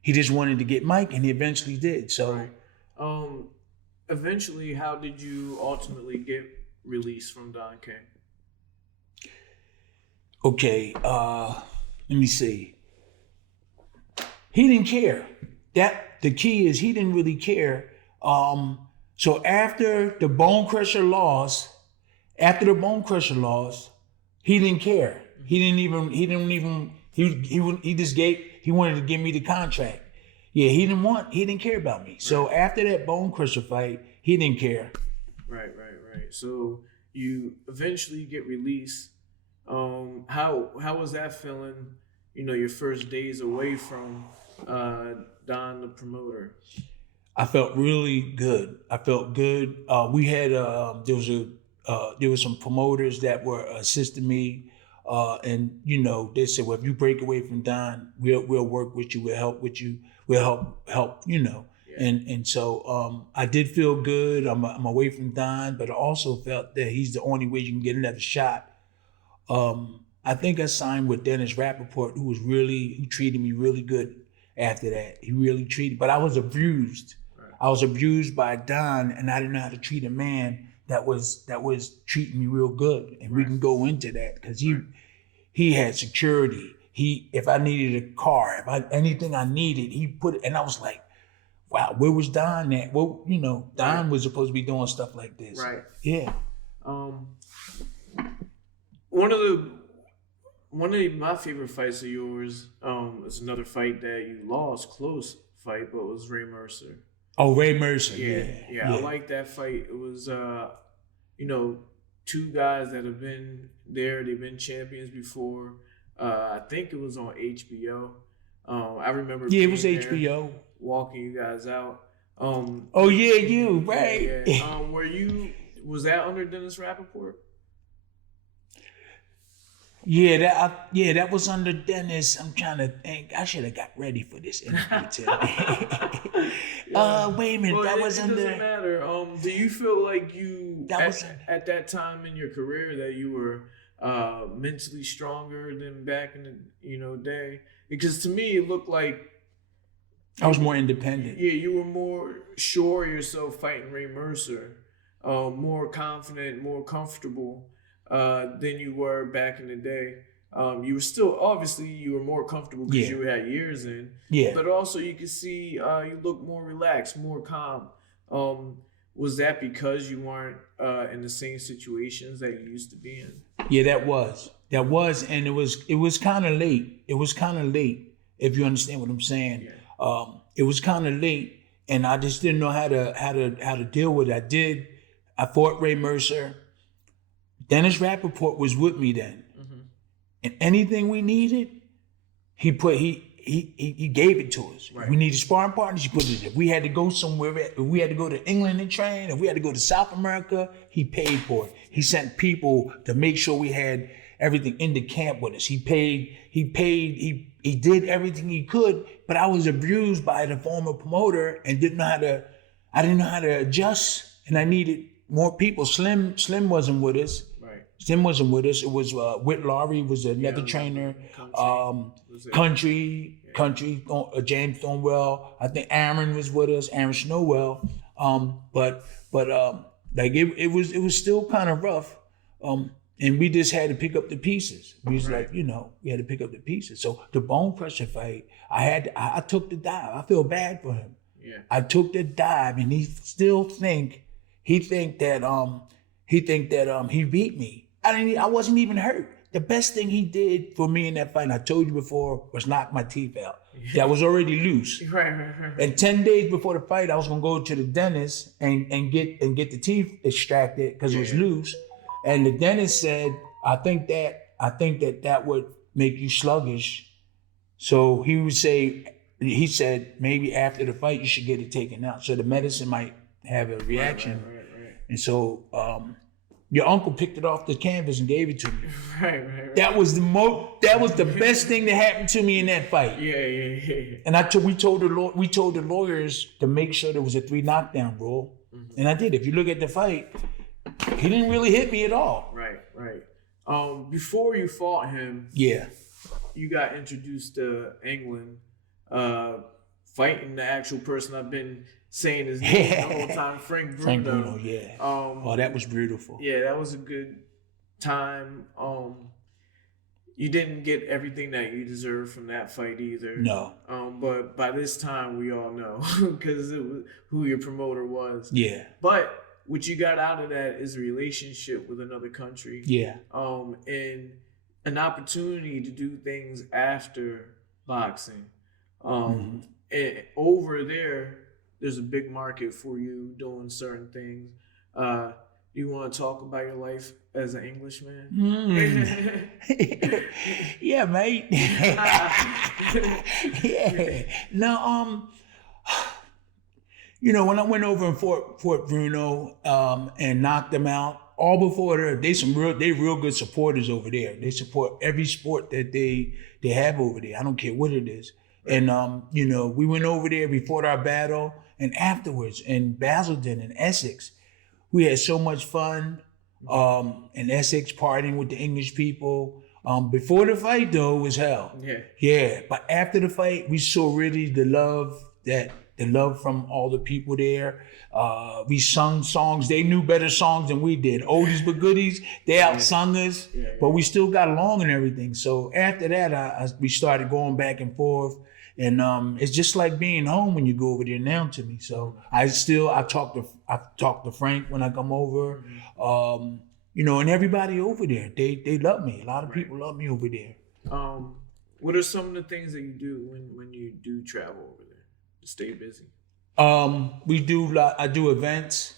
He just wanted to get Mike, and he eventually did. So eventually, how did you ultimately get released from Don King? Okay, let me see. He didn't care. The key is he didn't really care. So after the Bone Crusher loss, he didn't care. He wanted to give me the contract. Yeah, he didn't care about me. So after that Bone Crusher fight, he didn't care. Right. So you eventually get released. How was that feeling? Your first days away from Don, the promoter. I felt really good. We had there was some promoters that were assisting me, and they said, well, if you break away from Don, we'll work with you. We'll help with you. We'll help. Yeah. And so I did feel good. I'm away from Don, but I also felt that he's the only way you can get another shot. I think I signed with Dennis Rappaport, who treated me really good after that. He really treated, but I was abused. Right. I was abused by Don, and I didn't know how to treat a man that was treating me real good. And we can go into that because he had security. If I needed a car, anything I needed, he put it, and I was like, wow, where was Don at? Well, Don was supposed to be doing stuff like this. Right. Yeah. One of my favorite fights of yours is another fight that you lost, close fight, but it was Ray Mercer. Oh, Ray Mercer. Yeah. I like that fight. It was, two guys that have been there. They've been champions before. I think it was on HBO. I remember. Yeah, it was HBO. Walking you guys out. You, right. Yeah. Was that under Dennis Rappaport? That was under Dennis. I'm trying to think. I should have got ready for this interview today. Wait a minute. That was under. It doesn't matter. Do you feel like you at that time in your career that you were mentally stronger than back in the day? Because to me it looked like I was more independent. Yeah, you were more sure of yourself fighting Ray Mercer, more confident, more comfortable. Than you were back in the day. You were still, obviously, you were more comfortable because you had years in. Yeah. But also, you could see you look more relaxed, more calm. Was that because you weren't in the same situations that you used to be in? Yeah, that was, and it was kind of late. It was kind of late, if you understand what I'm saying. Yeah. It was kind of late, and I just didn't know how to deal with it. I fought Ray Mercer. Dennis Rappaport was with me then, and anything we needed, he gave it to us. Right. If we needed sparring partners, he put it in. If we had to go somewhere, if we had to go to England and train, if we had to go to South America, he paid for it. He sent people to make sure we had everything in the camp with us. He did everything he could, but I was abused by the former promoter and didn't know how to adjust, and I needed more people. Slim wasn't with us. Slim wasn't with us. It was Whit Laurie was another trainer. Country, James Thornwell. I think Aaron was with us. Aaron Snowell. But it was still kind of rough. And we just had to pick up the pieces. We was like, we had to pick up the pieces. So the bone pressure fight, I took the dive. I feel bad for him. Yeah. I took the dive, and he think that he beat me. I wasn't even hurt. The best thing he did for me in that fight, and I told you before, was knock my teeth out. That was already loose. Right. And 10 days before the fight, I was gonna go to the dentist and get the teeth extracted because it was loose. And the dentist said, I think that would make you sluggish. So he said maybe after the fight you should get it taken out. So the medicine might have a reaction. Right. And so your uncle picked it off the canvas and gave it to me. Right. That was the best thing that happened to me in that fight. Yeah. And we told the lawyers to make sure there was a 3 knockdown rule. Mm-hmm. And I did. If you look at the fight, he didn't really hit me at all. Right. Before you fought him, you got introduced to England, fighting the actual person I've been saying his name the whole time, Frank Bruno. That was beautiful. Yeah, that was a good time. You didn't get everything that you deserved from that fight either. No. But by this time, we all know because it was who your promoter was. Yeah. But what you got out of that is a relationship with another country. Yeah. And an opportunity to do things after boxing. And over there's a big market for you doing certain things. You want to talk about your life as an Englishman? Yeah, mate. Yeah. No, when I went over in Fort Bruno and knocked them out, all before there, they real good supporters over there. They support every sport that they have over there. I don't care what it is. And we went over there, we fought our battle, and afterwards in Basildon and Essex, we had so much fun in Essex, partying with the English people. Before the fight, though, was hell. Yeah. But after the fight, we saw really the love from all the people there. We sung songs. They knew better songs than we did. Oldies but goodies. They outsung us, but we still got along and everything. So after that, we started going back and forth. And it's just like being home when you go over there now to me. So I talk to Frank when I come over, and everybody over there. They love me. A lot of people love me over there. What are some of the things that you do when you do travel over there to stay busy? I do events.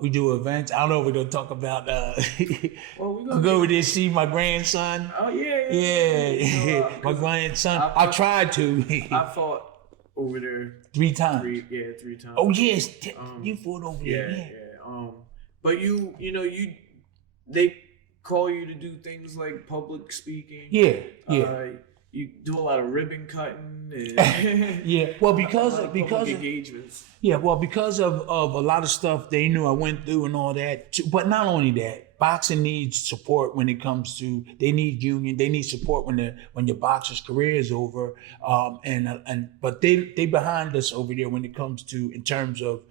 We do events. I don't know if we're gonna talk about. I'll go over there and see my grandson. Oh yeah. My grandson. I tried to. I fought over there 3 times. 3 times. Oh yes, you fought over there. Yeah. But they call you to do things like public speaking. Yeah. You do a lot of ribbon cutting. And yeah. Well, because of engagements. Yeah. Well, because of a lot of stuff they knew I went through and all that. But not only that, boxing needs support when it comes to. They need union. They need support when your boxer's career is over. But they behind us over there when it comes to in terms of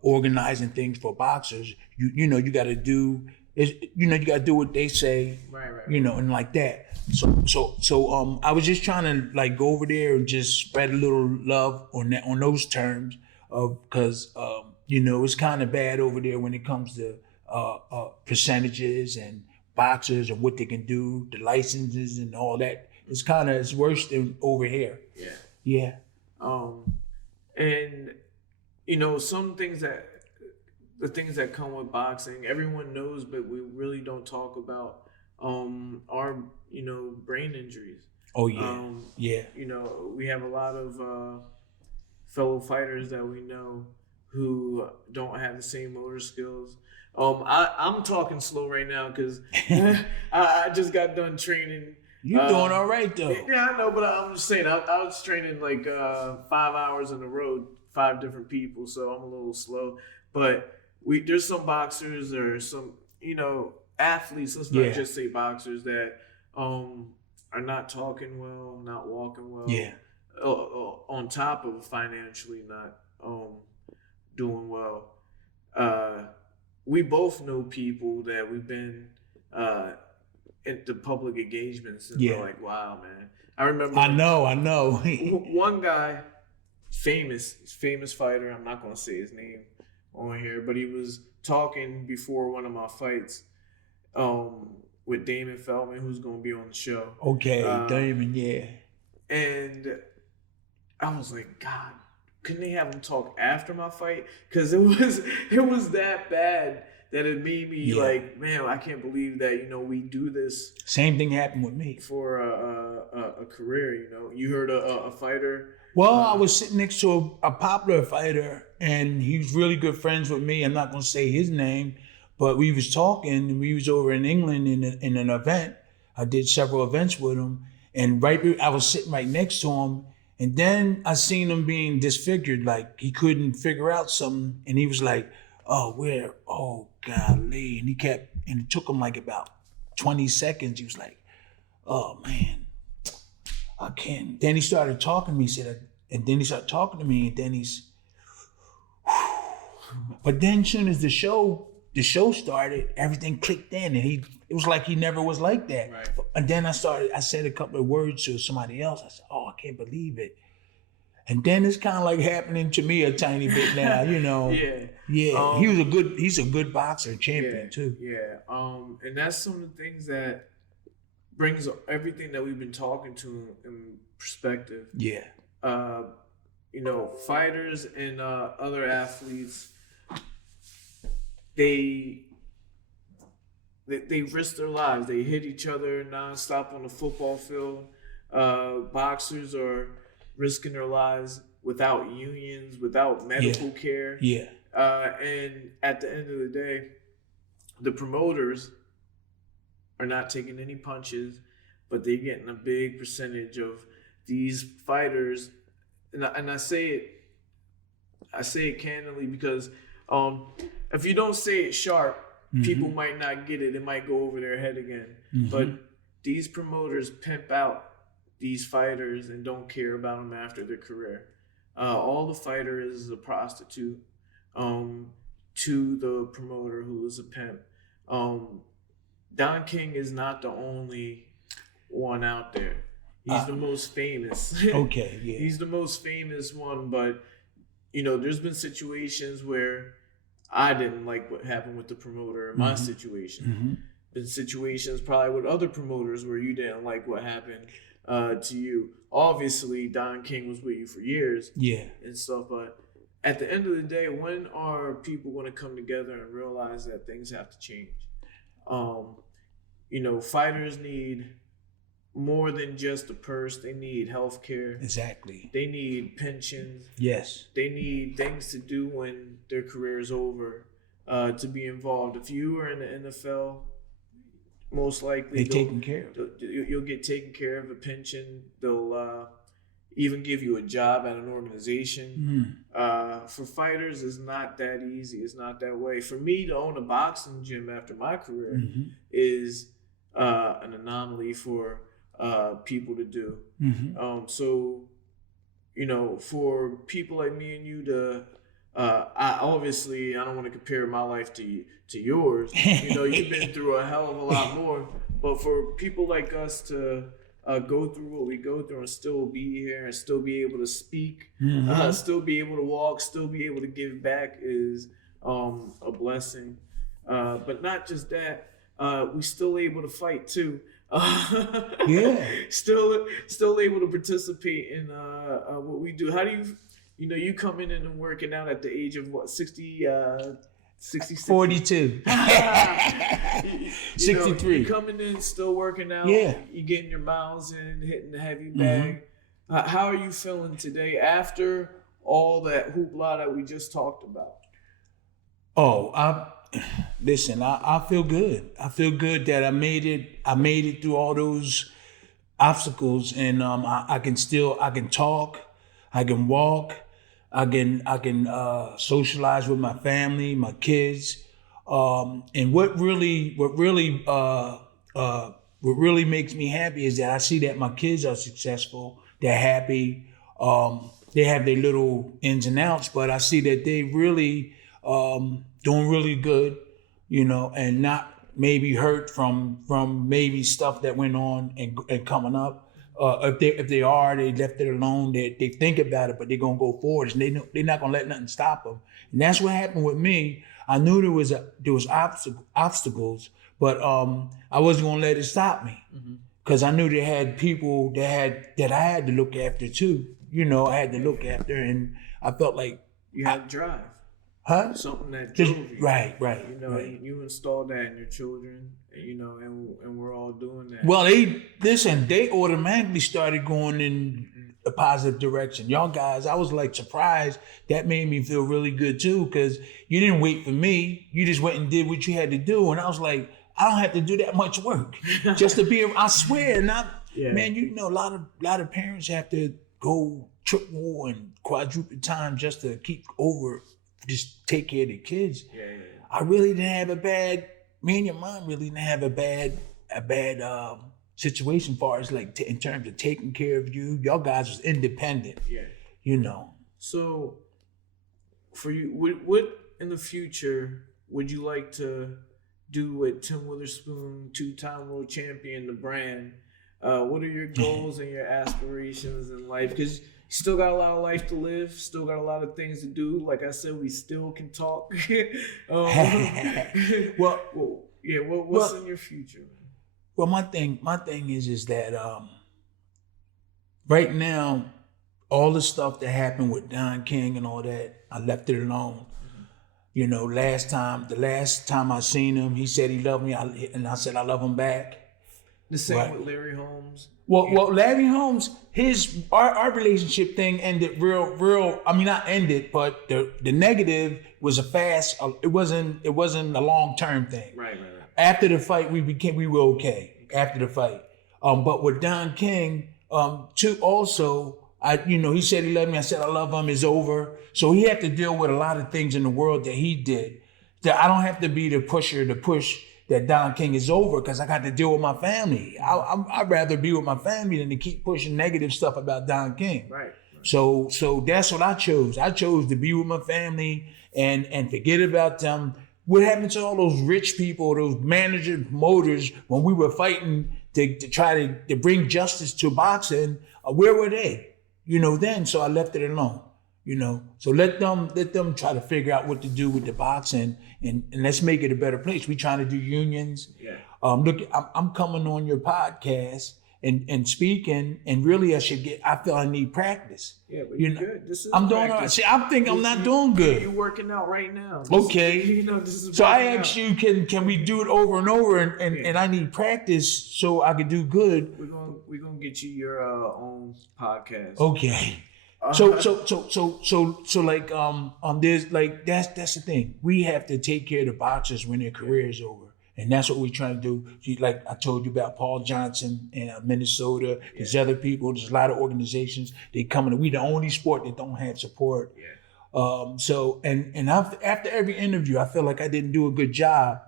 organizing things for boxers. You got to do. You got to do what they say. Right. And like that. So I was just trying to go over there and just spread a little love on those terms because it's kind of bad over there when it comes to percentages and boxers and what they can do, the licenses and all that. It's worse than over here. Yeah. And some things the things that come with boxing, everyone knows, but we really don't talk about are brain injuries. Oh yeah. We have a lot of fellow fighters that we know who don't have the same motor skills. I'm talking slow right now because I just got done training. You're doing all right though. Yeah, I know, but I'm just saying I was training 5 hours on the road, 5 different people, so I'm a little slow. But there's some boxers or some athletes, let's not just say boxers, that are not talking well, not walking well. Yeah. On top of financially not doing well. we both know people that we've been at the public engagements, and we're like, wow, man. I remember. I know. One guy, famous fighter. I'm not gonna say his name on here, but he was talking before one of my fights, with Damon Feldman, who's gonna be on the show. Okay, Damon, yeah. And I was like, God, couldn't they have him talk after my fight? Because it was that bad that it made me like, man, I can't believe that, you know, we do this. Same thing happened with me. For a career, you know. You heard a fighter? Well, I was sitting next to a popular fighter, and he was really good friends with me. I'm not going to say his name, but we was talking, and we was over in England in an event. I did several events with him, and I was sitting right next to him, and then I seen him being disfigured, like he couldn't figure out something, and he was like, oh, golly. And it took him like about 20 seconds. He was like, oh, man, I can't. Then he started talking to me, and then he started talking to me, and then but then as soon as the show started, everything clicked in, and it was like he never was like that. Right. And then I said a couple of words to somebody else. I said, oh, I can't believe it. And then it's kind of like happening to me a tiny bit now, you know. Yeah. He's a good boxer, champion too. Yeah. And that's some of the things that brings everything that we've been talking to in perspective. Yeah. You know, fighters and other athletes, they risk their lives. They hit each other nonstop on the football field. Boxers are risking their lives without unions, without medical care. Yeah. And at the end of the day, the promoters are not taking any punches, but they're getting a big percentage of these fighters. And I say it candidly because if you don't say it sharp, people might not get it. It might go over their head again. But these promoters pimp out these fighters and don't care about them after their career. All the fighter is a prostitute to the promoter who is a pimp. Don King is not the only one out there. He's the most famous. Okay, yeah. He's the most famous one, but you know, there's been situations where I didn't like what happened with the promoter in my situation. Been situations probably with other promoters where you didn't like what happened to you. Obviously, Don King was with you for years, and stuff. But at the end of the day, when are people going to come together and realize that things have to change? You know, fighters need more than just a purse. They need health care. Exactly. They need pensions. Yes. They need things to do when their career is over, to be involved. If you are in the NFL, most likely they're taken care of. You'll get taken care of, a pension. They'll even give you a job at an organization. For fighters, it's not that easy. It's not that way. For me to own a boxing gym after my career is an anomaly for people to do. So, you know, for people like me and you to, I don't want to compare my life to yours. You know, you've been through a hell of a lot more. But for people like us to go through what we go through and still be here and still be able to speak, still be able to walk, still be able to give back is a blessing. But not just that, we still able to fight too. Still able to participate in what we do. How do you coming in and working out at the age of what, 60 42 63. You coming in still working out, you getting your miles in, hitting the heavy bag. How are you feeling today after all that hoopla that we just talked about? Listen, I feel good. I feel good that I made it through all those obstacles, and I can talk, I can walk, I can socialize with my family, my kids, and what really makes me happy is that I see that my kids are successful, they're happy, they have their little ins and outs, but I see that they really doing really good. and not maybe hurt from maybe stuff that went on and coming up. If they left it alone. They think about it, but they're gonna go forward, and they're not gonna let nothing stop them. And that's what happened with me. I knew there was obstacles, but I wasn't gonna let it stop me, because I knew they had people that I had to look after too. I had to look after, and I felt like you had to drive. Huh? Something that drove you. Right. You installed that in your children, and we're all doing that. Well, they automatically started going in a positive direction. Y'all guys, I was like surprised. That made me feel really good too, because you didn't wait for me. You just went and did what you had to do. And I was like, I don't have to do that much work just to be, I swear. Man, a lot of parents have to go triple and quadruple time just to just take care of the kids. Yeah. I really didn't have me and your mom really didn't have a bad situation as far as like in terms of taking care of you. Y'all guys was independent. Yeah. So for you, what in the future would you like to do with Tim Witherspoon, 2-time world champion, the brand? What are your goals and your aspirations in life? Because you still got a lot of life to live, still got a lot of things to do. Like I said, we still can talk. What's in your future? Well, my thing is that right now, all the stuff that happened with Don King and all that, I left it alone. The last time I seen him, he said he loved me, and I said I love him back. The same with Larry Holmes. Well, Larry Holmes, our relationship thing ended real. I mean, not ended, but the negative was it wasn't a long-term thing. Right. After the fight, we were okay after the fight. But with Don King, too, also, he said he loved me. I said I love him. It's over. So he had to deal with a lot of things in the world that he did. That I don't have to be the pusher to push that Don King is over, because I got to deal with my family. I'd rather be with my family than to keep pushing negative stuff about Don King. Right. So that's what I chose. I chose to be with my family and forget about them. What happened to all those rich people, those managers, promoters, when we were fighting to try to bring justice to boxing? Where were they? Then. So I left it alone. So let them try to figure out what to do with the boxing, and let's make it a better place. We trying to do unions. Yeah. Look, I'm coming on your podcast and speaking, and really I feel I need practice. Yeah, but you're good. I'm doing all right. See, I'm not doing good. You're working out right now. Okay. This is so I asked you, can we do it over and over, and I need practice so I could do good. We're gonna get you your own podcast. Okay. So like there's like that's the thing. We have to take care of the boxers when their career is over, and that's what we're trying to do. Like I told you about Paul Johnson in Minnesota. There's other people. There's a lot of organizations. They coming. We the only sport that don't have support. Yeah. So after every interview, I feel like I didn't do a good job.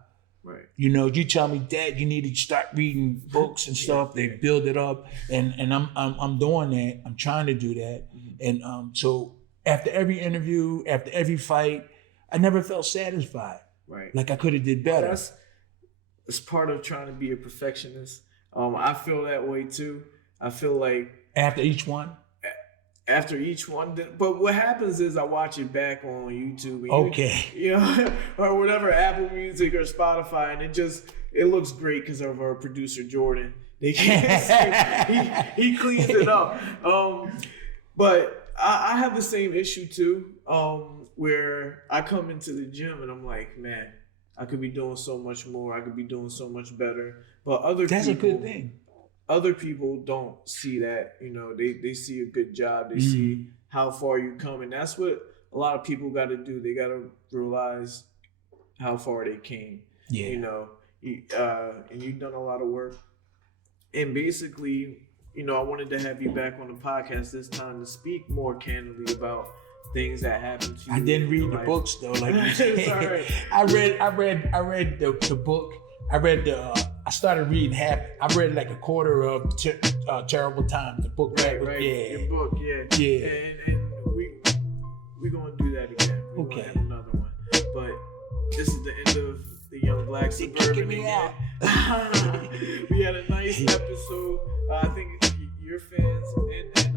Right. You tell me, Dad, you need to start reading books and stuff. They build it up, and I'm doing that. I'm trying to do that. And so after every interview, after every fight, I never felt satisfied. Right. Like I could have did better. It's part of trying to be a perfectionist. I feel that way too. I feel like after each one. But what happens is I watch it back on YouTube. Okay. Or whatever, Apple Music or Spotify, and it looks great because of our producer Jordan. He cleans it up. But I have the same issue too, where I come into the gym and I'm like, man, I could be doing so much more. I could be doing so much better. But that's a good thing. Other people don't see that. They see a good job. They see how far you come, and that's what a lot of people got to do. They got to realize how far they came. Yeah. And you've done a lot of work. And basically, I wanted to have you back on the podcast this time to speak more candidly about things that happened to you. I didn't read the books though, like you said. Right. I read the book. I started reading half. I read like a quarter of Terrible Times. The book. Right. Yeah. Your book. Yeah. And we're gonna do that again. We're gonna have another one. But this is the end of the Young Black Suburban kicking me again. out. We had a nice episode. I think your fans and